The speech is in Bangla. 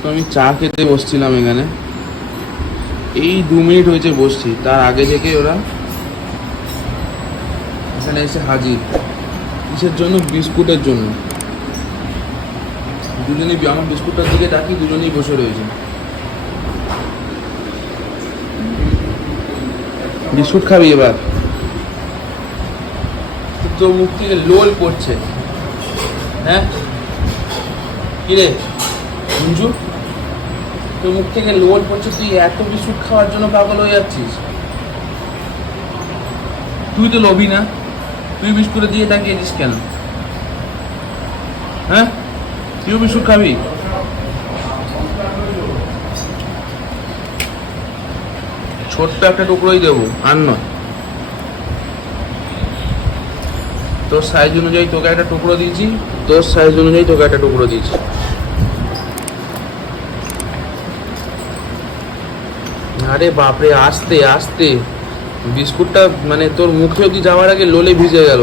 তো আমি চা খেতে বসছিলাম এখানে, এই 2 মিনিট হয়েছে বসছি, তার আগে থেকে ওরা এখানে এসে হাজির। কিসের জন্য? বিস্কুটের জন্য। দুজনেই আমার বিস্কুটটার দিকে ডাকি, দুজনেই বসে রয়েছে। বিস্কুট খাবি এবার? তোর মুখ থেকে লোল পড়ছে। হ্যাঁ কিরে মঞ্জু, তোর মুখ থেকে লোল পড়ছে, তুই এত বিস্কুট খাওয়ার জন্য পাগল হয়ে যাচ্ছিস? তুই তো লোভী না, তুই বিস্কুটের দিয়ে তাকিয়েছিস কেন? হ্যাঁ, তুইও বিস্কুট খাবি? ছোট্ট একটা টুকরোই দেবো, আর নয়। তোর সাইজ অনুযায়ী তোকে একটা টুকরো দিয়েছি, তোর সাইজ অনুযায়ী তোকে একটা টুকরো দিয়েছি। আরে বাপরে, আস্তে আস্তে। বিস্কুটটা মানে তোর মুখে অব্দি যাওয়ার আগে লোলে ভিজে গেল।